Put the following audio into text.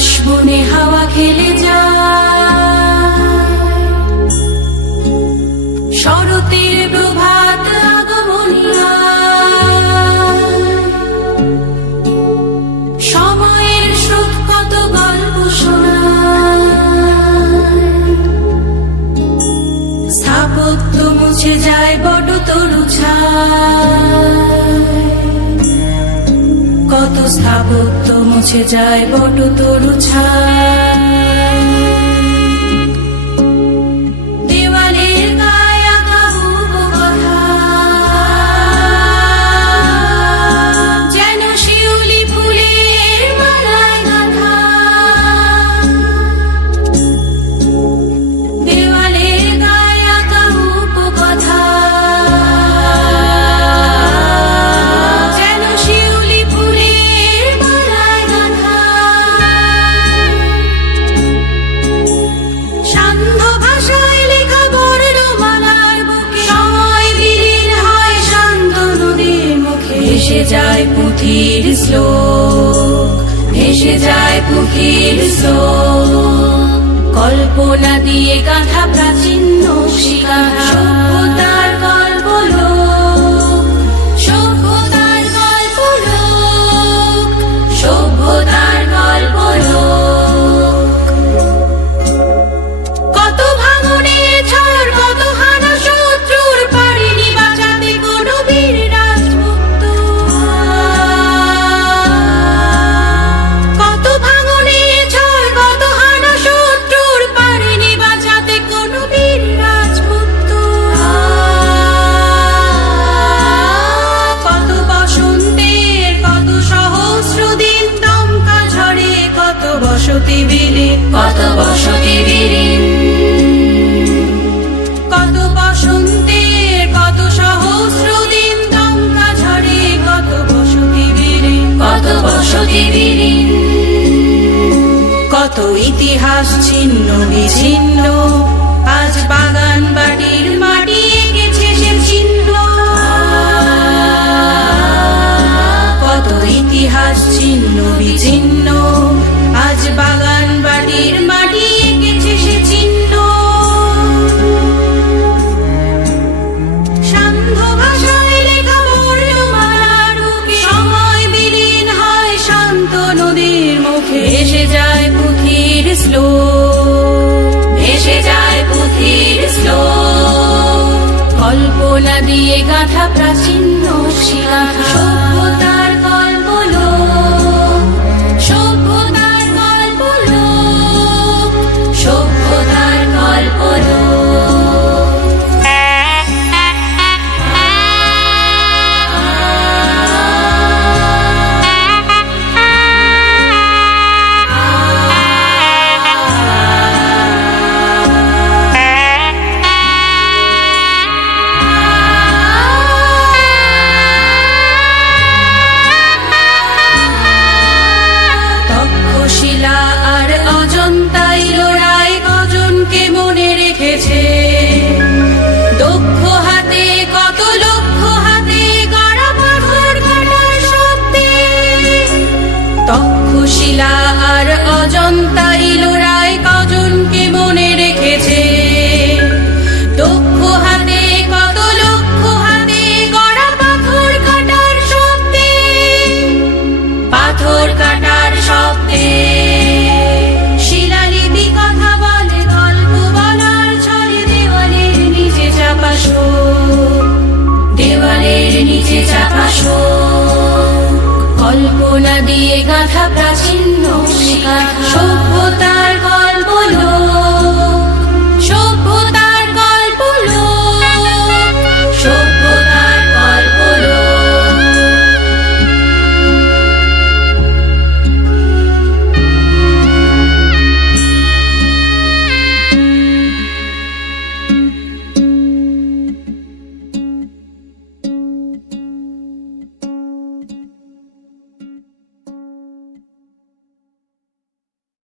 বাতাস বনে হাওয়া খেলে যায়, শরতের প্রভাত আগমনিয়া, সময়ের স্রোত কত গল্প শোনায়, স্থাপত্য মুছে যায় বটতরু ছায়, কত স্থাপত্য মুছে যায় বটতরু ছায়। দেওয়ালের গায়ে আঁকা উপকথা, যেন শিউলি ফুলের মালায় গাঁথা, দেওয়ালের গায়ে আঁকা উপকথা, যেন শিউলি ফুলের মালায় গাঁথা। সান্ধ্য ভাষায় লেখা বর্ণমালার বুকে, সময় বিলীন হয় শান্ত নদীর মুখে, ভেসে যায় পুঁথির শ্লোক, ভেসে যায় পুঁথির শ্লোক, কল্পনা দিয়ে গাঁথা প্রাচীন নকশিকাঁথা, সভ্যতার কল্পলোক, সভ্যতার কল্পলোক, সভ্যতার কল্পলোক। কত ভাঙনের ঝড়, কত হানা শত্রুর, পারেনি বাঁচাতে কোনো বীর রাজপুত্র। কত ভাঙনের ঝড়, কত হানা শত্রুর, পারেনি বাঁচাতে কোনো বীর রাজপুত্র। কত বসন্তের, কত সহস্র দিন দমকা ঝড়ে, কত বসতি বিলীন, কত বসতি বিলীন। কত বসন্তের, কত সহস্র দিন দমকা ঝড়ে, কত বসতি বিলীন, কত বসতি বিলীন। কত ইতিহাস ছিন্ন বিচ্ছিন্ন, আজ বাগান বাড়ির মাটি এঁকেছে সে চিহ্ন। কত ইতিহাস ছিন্ন বিচ্ছিন্ন, আজ বাগান বাড়ির মাটি এঁকেছে সে চিহ্ন। সান্ধ্য ভাষায় লেখা বর্ণমালার বুকে, সময় বিলীন হয় শান্ত নদীর মুখে, ভেসে যায় পুঁথির শ্লোক, ভেসে যায় পুঁথির শ্লোক, কল্পনা দিয়ে গাঁথা প্রাচীন নকশিকাঁথা, সভ্যতার কল্পলোক, সভ্যতার কল্পলোক, সভ্যতার কল্পলোক। তক্ষশিলা আর অজন্তাই লড়াই কজনকে মনে রেখেছে, দক্ষ হাতে কত লক্ষ হাতে গড়া পাথর কাটার শব্দে। তক্ষশিলা আর অজন্তাই লড়াই কজনকে মনে রেখেছে, দক্ষ হাতে কত লক্ষ হাতে গড়া পাথর কাটার শব্দে, পাথর কাটার শব্দে। শিলালিপি কথা বলে, গল্প বলার ছলে, দেওয়ালের নিচে চাপা শোক, দেওয়ালের নিচে চাপা শোক, কল্পনা দিয়ে গাঁথা প্রাচীন নকশিকাঁথা,